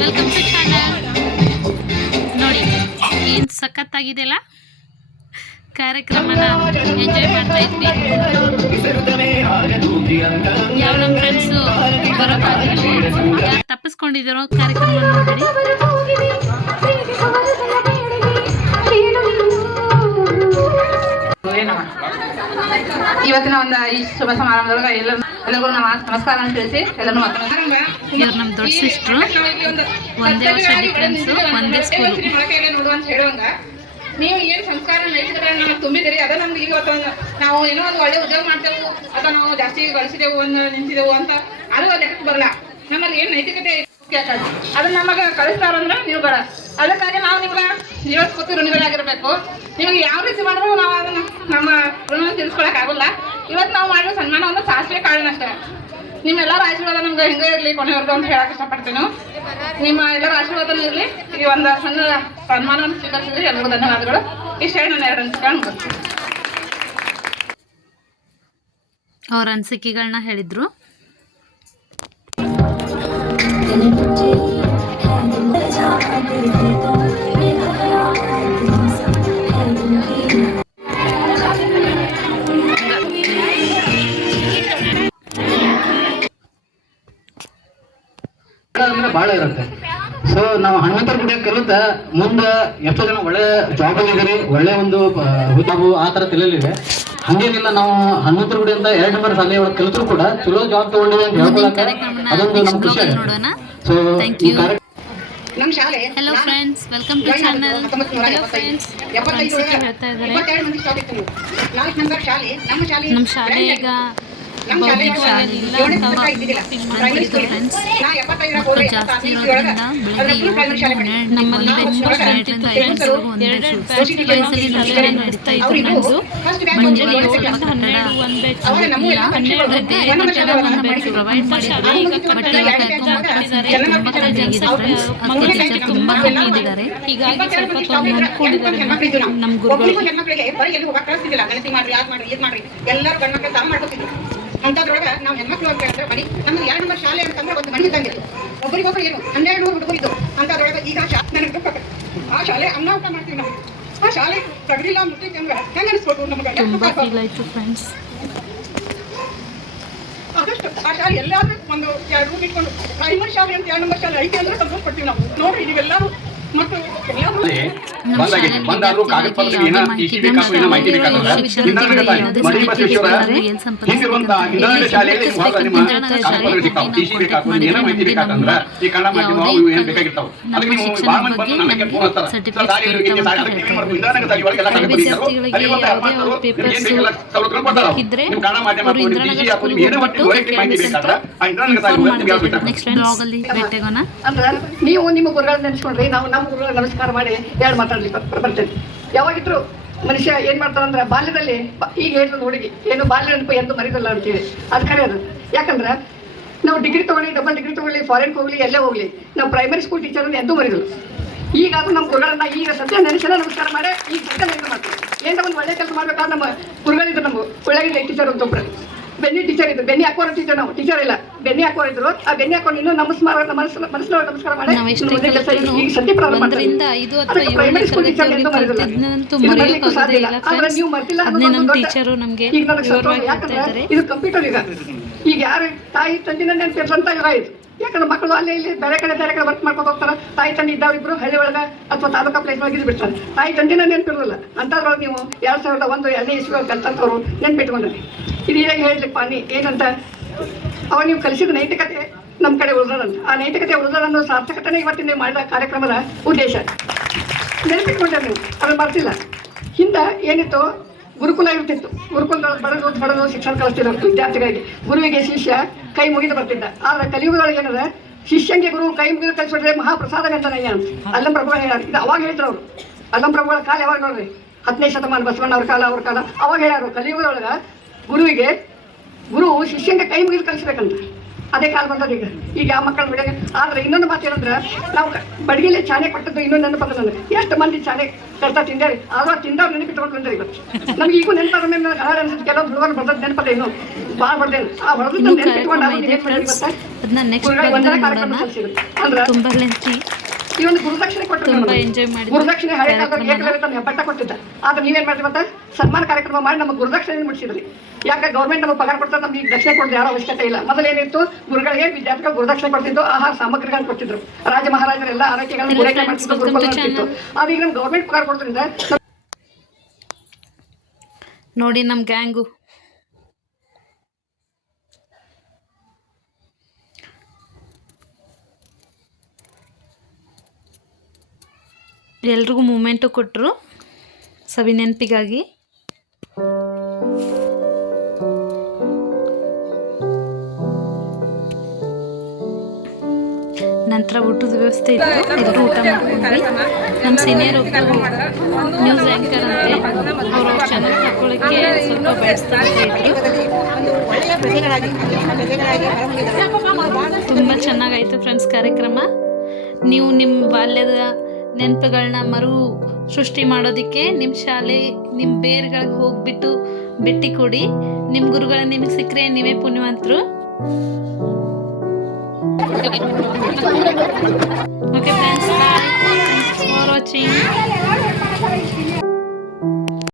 Welcome to channel. ನೋಡಿ ಏನು ಸಖತ್ತಾಗಿದೆಯಲ್ಲ, ಕಾರ್ಯಕ್ರಮನ ಎಂಜಾಯ್ ಮಾಡ್ತಾ ಇದ್ವಿ. ಯಾವ ನಮ್ಮ ಫ್ರೆಂಡ್ಸು ಬರೋಕ್ಕಾಗಲಿಲ್ಲ, ಯಾರು ತಪ್ಪಿಸ್ಕೊಂಡಿದ್ದಾರೋ ಕಾರ್ಯಕ್ರಮ ನೋಡ್ಬೇಡಿ. ಇವತ್ತಿನ ಒಂದು ಈ ಶುಭ ಸಮಾರಂಭದೊಳಗೆ ಎಲ್ಲರಿಗೂ ನಮಸ್ಕಾರ ಅಂತ ತಿಳಿಸಿ ಎಲ್ಲರೂ ಇವ್ರು ನಮ್ಮ ದೊಡ್ಡ ಸಿಸ್ಟ್ರು, ಒಂದೇ ವರ್ಷ ಡಿಫ್ರೆನ್ಸು, ಒಂದೇ ಸ್ಕೂಲ್. ನೋಡು ಅಂತ ಹೇಳುವಂಗ ನೀವು ಏನು ಸಂಸ್ಕಾರ ನೈತಿಕತೆಗಳನ್ನ ನಮಗೆ ತುಂಬಿದಿರಿ, ಅದ ನಮ್ಗೆ ಇವತ್ತು ನಾವು ಏನೋ ಒಂದು ಒಳ್ಳೆ ಉದ್ಯೋಗ ಮಾಡ್ತೇವೆ ಅಥವಾ ನಾವು ಜಾಸ್ತಿ ಗಳಿಸಿದೆವು ಒಂದು ನಿಂತಿದೆವು ಅಂತ ಅದು ಲೆಕ್ಕಕ್ಕೆ ಬರಲ್ಲ. ನಮ್ಮಲ್ಲಿ ಏನು ನೈತಿಕತೆ ಅದನ್ನ ನಮಗೆ ಕಳಿಸ್ತಾರಂದ್ರೆ ನೀವುಗಳ, ಅದಕ್ಕಾಗಿ ನಾವು ನಿಮ್ಗೆ ಇವತ್ತು ಕೂತು ಋಣಿಗಳಾಗಿರ್ಬೇಕು. ನಿಮಗೆ ಯಾವ ರೀತಿ ಮಾಡಿದ್ರು ನಾವು ಅದನ್ನ ನಮ್ಮ ಋಣ ತಿಳಿಸ್ಕೊಳಕ್ ಆಗೋಲ್ಲ. ಇವತ್ತು ನಾವು ಮಾಡಿರೋ ಸನ್ಮಾನ ಒಂದು ಸಾಸಿವೆ ಕಾಳಿನಷ್ಟೇ. ನಿಮ್ಮೆಲ್ಲರ ಆಶೀರ್ವಾದ ನಮ್ಗೆ ಹೆಂಗೆ ಇರಲಿ ಕೊನೆವರೆಗೂ ಅಂತ ಹೇಳಕ್ ಇಷ್ಟಪಡ್ತೀನಿ. ನಿಮ್ಮ ಎಲ್ಲರ ಆಶೀರ್ವಾದನೂ ಇರಲಿ. ಈ ಒಂದು ಸಣ್ಣ ಸನ್ಮಾನವನ್ನು ಸ್ವೀಕರಿಸಿದ್ರೆ ಎಲ್ಲರಿಗೂ ಧನ್ಯವಾದಗಳು. ಇಷ್ಟೇ ನನ್ನ ಎರಡು ಅನಿಸಿಕೆಗಳು. ಅವ್ರ ಅನಿಸಿಕೆಗಳನ್ನ ಹೇಳಿದ್ರು. ಬಾಳ ಇರುತ್ತೆ. ಸೊ ನಾವು ಹನುಮಂತರ ಗುಡಿಯ ಕಲಿತ ಮುಂದೆ ಎಷ್ಟೋ ಜನ ಒಳ್ಳೆ ಜಾಬ್ ಆಗಿದ್ದೀರಿ, ಒಳ್ಳೆ ಒಂದು ನಾವು ಆ ತರ ತಿಳಿಯಲಿದೆ. ಹಂಗೇನಿಲ್ಲ, ನಾವು ಹನುಮಂತರ ಗುಡಿ ಅಂತ 2 ನಂಬರ್ ಶಾಲೆ ಒಳಗೆ ಕಲಿತರು ಕೂಡ ಚಲೋ ಜಾಬ್ ತಗೊಂಡಿದೆ ಅಂತ ಹೇಳ್ಕೊಳಕ್ಕೆ ಅದೊಂದು ನಮ್ ಖುಷಿ ಆಗುತ್ತೆ. ಸೊ ನಮ್ಮ ಶಾಲೆ hello friends, welcome to channel. Hello friends, ಹೇಳ್ತಾ ಇದ್ದಾರೆ ನಮ್ಮ ಶಾಲೆ ಈಗ ಬೌದ್ಧಿಕ ಶಾಲೆ ಇಲ್ಲ ಅಂತ ಫ್ರೆಂಡ್ಸ್. ಮಕ್ಕಳು ಜಾಸ್ತಿ ಇರೋದ್ರಿಂದ ಬೆಳಗ್ಗೆ ನಮ್ಮಲ್ಲಿ ಒಂದೇ ವಯಸ್ಸಲ್ಲಿ ನರ್ಸರಿ ನಡೀತಾ ಇತ್ತು. ನಮ್ಮದು ಮುಂಜಾನೆ 7 ಕಟ್ಟಡ ಪ್ರೊವೈಡ್ ಮಾಡಿದ್ದಾರೆ. ತುಂಬ ಕ್ರೇಜಾಗಿದೆ ಫ್ರೆಂಡ್ಸ್. ಅದಕ್ಕೆ ಟೀಚರ್ ತುಂಬ ಕಮ್ಮಿ ಇದ್ದಾರೆ. ಹೀಗಾಗಿ ಸ್ವಲ್ಪ ನೋಡ್ಕೊಂಡಿದ್ದಾರೆ ನಮ್ಮ ಗುರುಗಳು. ಅಂತದ್ರೊಳಗೆ ನಾವು ಹೆಣ್ಮಕ್ಳು ಅಂತ ಹೇಳಿದ್ರೆ ಮನೆ ನಮ್ದು 2 ನಂಬರ್ ಶಾಲೆ ಅಂತಂದ್ರೆ ಒಂದು ಮನೆ ಇದ್ದಂಗೆ ಒಬ್ಬರಿಗೊಬ್ಬರು ಏನು 12 ಹುಡುಗರು ಇದ್ದು. ಅಂತದ್ರೊಳಗೆ ಈಗ ನನಗೆ ಆ ಶಾಲೆ ಅನ್ನ ಊಟ ಮಾಡ್ತೀವಿ ನಾವು. ಆ ಶಾಲೆ ತಗಲಿಲ್ಲ ಮುಟ್ಟಿದ್ದೆ ಅಂದ್ರೆ ಹೆಂಗೆ ಅನಿಸ್ಬೋದು ನಮ್ಗೆ? ತುಂಬ ಫೀಲ್ ಆಯ್ತು ಫ್ರೆಂಡ್ಸ್. ಆದಷ್ಟು ಆ ಶಾಲೆ ಎಲ್ಲಾದ್ರೂ ಒಂದು 2 ರೂಮ್ ಇಟ್ಕೊಂಡು ಪ್ರೈಮರಿ ಶಾಲೆ ಅಂತ 2 ನಂಬರ್ ಶಾಲೆ ಐತೆ ಅಂದ್ರೆ ಸಂತೋಷ ಪಡ್ತೀವಿ ನಾವು. ನೋಡ್ರಿ ನೀವೆಲ್ಲರೂ ಬಂದಾದ್ರೂ ಕಾಗದ ಪತ್ರ ಏನ ಟಿಸಿ ಬೇಕಾದ್ರು ಏನೋ ಮಾಹಿತಿ ಬೇಕಾದ್ರೆ ಮಡಿ ಬಸವೇಶ್ವರ ಹಿಂದಿರುವಂತ ಇಂಧನ ಶಾಲೆಯಲ್ಲಿ ನಿಮ್ಮ ಕಾಗದ ಸಿಗ್ತಾವ. ಟಿಸಿ ಬೇಕಾದ್ರು ಏನೋ ಮಾಹಿತಿ ಬೇಕಾದ್ರೆ ಈ ಕನ್ನಡ ಮಾಧ್ಯಮ ಅವು ಏನು ಬೇಕಾಗಿರ್ತಾವ. ಅದಕ್ಕೆ ನೀವು ಭಾಳ ಮಂದಿ ಬಂದು ನನಗೆ ಫೋನ್ ಹಚ್ತಾರೆ, ಸರ್ ದಾರಿ ಇದಕ್ಕೆ ಅದಕ್ಕೆ ಮಾಡ್ಕೊಂಡು ಇಂಧನ ಸಾಲಿ ಒಳಗೆ ಎಲ್ಲ ಕಾಗದ ಪತ್ರ ಅಲ್ಲಿ ಒಂದು ಸೌಲಭ್ಯಗಳು ಕೊಡ್ತಾರ. ನೀವು ಕನ್ನಡ ಮಾಧ್ಯಮ ಹಾಕೊಂಡು ಟಿಸಿ ಹಾಕೊಂಡು ಏನೋ ಒಟ್ಟು ವೈಯಕ್ತಿಕ ಮಾಹಿತಿ ಬೇಕಾದ್ರೆ ಆ ಇಂಧನ ಸಾಲಿ ನೆಕ್ಸ್ಟ್ ಬ್ಲಾಗ್ ಅಲ್ಲಿ ಭೇಟಿಯಾಗೋಣ. ಅಂದ್ರೆ ನೀವು ನಿಮ್ಮ ಗುರುಗಳನ್ನ ನೆನೆಸ್ಕೊಂಡ್ರಿ, ನಾವು ನಮ್ಮ ಗುರುಗಳ ನಮಸ್ಕಾರ ಮಾಡಿ ಎರಡು ಮಾತಾಡ್ಲಿಕ್ಕೆ ಬರ್ತೇನೆ. ಯಾವಾಗಿದ್ರು ಮನುಷ್ಯ ಏನ್ ಮಾಡ್ತಾರಂದ್ರೆ ಬಾಲ್ಯದಲ್ಲಿ ಈಗ ಹೇಳಿದ್ರು ಹುಡುಗಿ ಏನು ಬಾಲ್ಯ ನೆನಪು ಎಂದು ಮರಿದಲ್ಲ ಅಂತೇಳಿ ಅದು ಖರೆ ಅದು. ಯಾಕಂದ್ರೆ ನಾವು ಡಿಗ್ರಿ ತಗೊಳ್ಳಿ, ಡಬಲ್ ಡಿಗ್ರಿ ತಗೊಳ್ಳಿ, ಫಾರಿನ್ ಹೋಗ್ಲಿ, ಎಲ್ಲೇ ಹೋಗ್ಲಿ, ನಾವು ಪ್ರೈಮರಿ ಸ್ಕೂಲ್ ಟೀಚರ್ ಎಂದೂ ಮರಿದಲ್ಲ. ಈಗ ಅದು ನಮ್ಮ ಗುರುಗಳನ್ನ ಈಗ ಸದ್ಯ ನೆನೆಸಲ್ಲ ನಮಸ್ಕಾರ ಮಾಡಿ ಈಗ ಸದ್ಯ ನೆನಪು ಮಾಡ್ತೀವಿ. ಏನೋ ಒಂದು ಒಳ್ಳೆ ಕೆಲಸ ಮಾಡ್ಬೇಕಾದ್ರೆ ನಮ್ಮ ಗುರುಗಳಿದ್ರು, ನಮ್ಗೆ ಒಳ್ಳೆಗಿಲ್ಲ ಟೀಚರ್ ಅಂತ ಒಬ್ಬರು ಬೆನ್ನಿ ಟೀಚರ್ ಇದ್ರು. ಬೆನ್ನಿ ಹಾಕೋರ ಟೀಚರ್, ನಾವು ಟೀಚರ್ ಇಲ್ಲ, ಬೆನ್ನಿ ಹಾಕೋರು ಇದ್ರು. ಆ ಬೆನ್ನಿ ಹಾಕೊಂಡು ಇನ್ನೂ ನಮಸ್ಕಾರ ನಮಸ್ಕಾರ ಮಾಡಿ ಈಗ ಸದ್ಯ ಪ್ರಾರಂಭ ಮಾಡ್ತಾರೆ. ಪ್ರೈಮರಿ ಸ್ಕೂಲ್ ಟೀಚರ್ ಎಂದು ಮರಿದಿಲ್ಲ. ನೀವು ಮರ್ತಿಲ್ಲ ಯಾಕಂದ್ರೆ ಇದು ಕಂಪ್ಯೂಟರ್ ಈಗ. ಈಗ ಯಾರು ತಾಯಿ ತಂದಿನ ನೆನಪಿರ್ತಂತ ಯುಗ ಇದು. ಯಾಕಂದ್ರೆ ಮಕ್ಕಳು ಅಲ್ಲಿ ಇಲ್ಲಿ ಬೇರೆ ಕಡೆ ವರ್ಕ್ ಮಾಡ್ಕೊಂಡು ಹೋಗ್ತಾರೆ. ತಾಯಿ ತಂದೆ ಇದ್ದವ್ರಿಬ್ರು ಹಳ್ಳಿ ಒಳಗೆ ಅಥವಾ ತಾಲೂಕಾ ಪ್ಲೇಸ್ ಒಳಗೆ ಇದು ಬಿಡ್ತಾರೆ. ತಾಯಿ ತಂದಿನ ನೆನಪಿರೋಲ್ಲ. ಅಂಥದ್ರೊಳಗೆ ನೀವು 2001 2ನೇ ಇಸ್ವಿ ಕಲ್ತಂಥವ್ರು ನೆನ್ಪಿಟ್ಕೊಂಡ್ರಿ. ಇದು ಈಗ ಹೇಳ್ಲಿಕ್ಕೆ ಪಾನಿ ಏನಂತ ಅವಾಗ ನೀವು ಕಲಿಸಿದ ನೈತಿಕತೆ ನಮ್ಮ ಕಡೆ ಉಳಿದೋದಂತ. ಆ ನೈತಿಕತೆ ಉಳಿದೋದನ್ನು ಸಾರ್ಥಕತೆನೇ ಇವತ್ತಿನ ನೀವು ಮಾಡಿದ ಕಾರ್ಯಕ್ರಮದ ಉದ್ದೇಶ. ನೆನಪಿಟ್ಕೊಂಡ್ರೆ ನೀವು ಅದನ್ನು ಬರ್ತಿಲ್ಲ. ಹಿಂದೆ ಏನಿತ್ತು, ಗುರುಕುಲ ಇರ್ತಿತ್ತು. ಗುರುಕುಲದೊಳಗೆ ಬಡದು ಶಿಕ್ಷಣ ಕಲಿಸ್ತಿದ್ರು ವಿದ್ಯಾರ್ಥಿಗಳಿಗೆ. ಗುರುವಿಗೆ ಶಿಷ್ಯ ಕೈ ಮುಗಿದು ಬರ್ತಿದ್ದ. ಆದ್ರೆ ಕಲಿಯುಗದೊಳಗೆ ಏನದ, ಶಿಷ್ಯಂಗೆ ಗುರು ಕೈ ಮುಗಿದು ಕಲಿಸ್ಬಿಟ್ರೆ ಮಹಾಪ್ರಸಾದ ಅಂತ ನಯ್ಯ ಅಂತ ಅಲ್ಲಂ ಪ್ರಭುಗಳು ಹೇಳ್ಯಾರ. ಇದು ಅವಾಗ ಹೇಳ್ತಾರೆ ಅವರು. ಅಲ್ಲಂ ಪ್ರಭುಗಳ ಕಾಲ ಯಾವಾಗ ನೋಡ್ರಿ, 10ನೇ ಶತಮಾನ ಬಸವಣ್ಣ ಅವ್ರ ಕಾಲ ಅವಾಗ ಹೇಳ್ಯಾರು. ಕಲಿಯುಗದೊಳಗೆ ಗುರು ಶಿಷ್ಯಂಗೆ ಕೈ ಮುಗಿದು ಕಲಿಸ್ಬೇಕಂತ. ಅದೇ ಕಾಲ ಬಂದದ ಈಗ ಯಾವ ಮಕ್ಕಳು ಬಿಡಂಗ. ಆದ್ರೆ ಇನ್ನೊಂದು ಮಾತು ಏನಂದ್ರೆ ನಾವು ಬಡಗಿಲೆ ಚಾನೆ ಕೊಟ್ಟದ್ದು ಇನ್ನೊಂದು ನೆನಪದ ನನಗೆ. ಎಷ್ಟು ಮಂದಿ ಚಾನೆ ಕರ್ತಾ ತಿಂದಾರಿ, ಆದ್ರೂ ತಿಂದವ್ರು ನೆನಪಿಟ್ಕೊಂಡು ಬಂದ್ರೆ ಇವತ್ತು ನಮ್ಗೆ ಈಗೂ ನೆನಪಾದ ಮೇಲೆ ನನಗೆ ಹಾಳು ಅನ್ಸುತ್ತೆ. ಕೆಲವೊಂದು ಹುಡುಗರು ಬರ್ದದ್ದು ನೆನಪದ ಇನ್ನು ಭಾಳ ಬರ್ದೇನು ಆ ಹೊರದ್ದು ನೆನಪಿಟ್ಕೊಂಡು ಒಂದರ ಕಾರ್ಯಕ್ರಮ ಕಲಿಸಿದ್ರು ಅಂದ್ರೆ ತುಂಬಾ ಲೆಂತಿ, ಈ ಒಂದು ಗುರುದಕ್ಷಿಣೆ ಕೊಟ್ಟರು. ತುಂಬಾ ಎಂಜಾಯ್ ಮಾಡಿದ್ವಿ. ಗುರುದಕ್ಷಿಣೆ ಹಳೆ ಕಾಲದಲ್ಲಿ ಏಕಲವ್ಯ ಬಟ್ಟ ಕೊಟ್ಟಿದ್ದ. ಆದ್ರೆ ನೀವೇನ್ ಮಾಡ್ರಿ ಮತ್ತೆ ಸನ್ಮಾನ ಕಾರ್ಯಕ್ರಮ ಮಾಡಿ ನಮ್ಮ ಗುರುದಕ್ಷಿಣೆ ಮುಗಿಸಿದ್ರಿ. ಯಾಕೆ ಗೌರ್ಮೆಂಟ್ ನಮಗೆ ಪಗಾರ ಕೊಡ್ತಾರೆ, ನಮ್ಗೆ ಈಗ ದಕ್ಷಿಣೆ ಕೊಡೋದು ಯಾರೋ ಅವಶ್ಯಕತೆ ಇಲ್ಲ. ಮೊದಲೇನಿತ್ತು, ಗುರುಗಳಿಗೆ ವಿದ್ಯಾರ್ಥಿಗಳು ಗುರುದಕ್ಷಿಣೆ ಕೊಡ್ತಿದ್ದು, ಆಹಾರ ಸಾಮಗ್ರಿಗಳನ್ನು ಕೊಡ್ತಿದ್ರು, ರಾಜ ಮಹಾರಾಜರೆಲ್ಲ ಆರೈಕೆಗಳನ್ನು ಪೂರೈಕೆ ಮಾಡ್ತಿದ್ದು, ಗುರುಕುಲ ಇತ್ತು. ಆದ್ರೆ ಈಗ ನಮ್ಗೆ ಗೌರ್ಮೆಂಟ್ ಪಗಾರ ಕೊಡ್ತದ್ರಿಂದ ನೋಡಿ ನಮ್ಮ ಗ್ಯಾಂಗು ಎಲ್ರಿಗೂ ಮೂಮೆಂಟು ಕೊಟ್ಟರು ಸವಿ ನೆನಪಿಗಾಗಿ. ನಂತರ ಊಟದ ವ್ಯವಸ್ಥೆ ಇತ್ತು, ಎಲ್ಲರೂ ಊಟ ಮಾಡ್ಕೊಂಡ್ವಿ. ನಮ್ಮ ಸೀನಿಯರ್ ಒಬ್ಬರು ನ್ಯೂಸ್ ಆ್ಯಂಕರ್ ಅಂತೆ, ಅವರು ಚೆನ್ನಾಗಿ ಹಾಕೊಳ್ಳೋಕ್ಕೆ ಸ್ವಲ್ಪ ಬಯಸ್ತಾ ಇದ್ರು. ತುಂಬ ಚೆನ್ನಾಗಾಯಿತು ಫ್ರೆಂಡ್ಸ್ ಕಾರ್ಯಕ್ರಮ. ನೀವು ನಿಮ್ಮ ಬಾಲ್ಯದ ನೆನಪುಗಳನ್ನ ಮರು ಸೃಷ್ಟಿ ಮಾಡೋದಕ್ಕೆ ನಿಮ್ಮ ಶಾಲೆ, ನಿಮ್ಮ ಬೇರ್ಗಳಿಗೆ ಹೋಗ್ಬಿಟ್ಟು ಭೇಟಿ ಕೊಡಿ. ನಿಮ್ಮ ಗುರುಗಳು ನಿಮಗೆ ಸಿಕ್ಕರೆ ನೀವೇ ಪುಣ್ಯವಂತರು.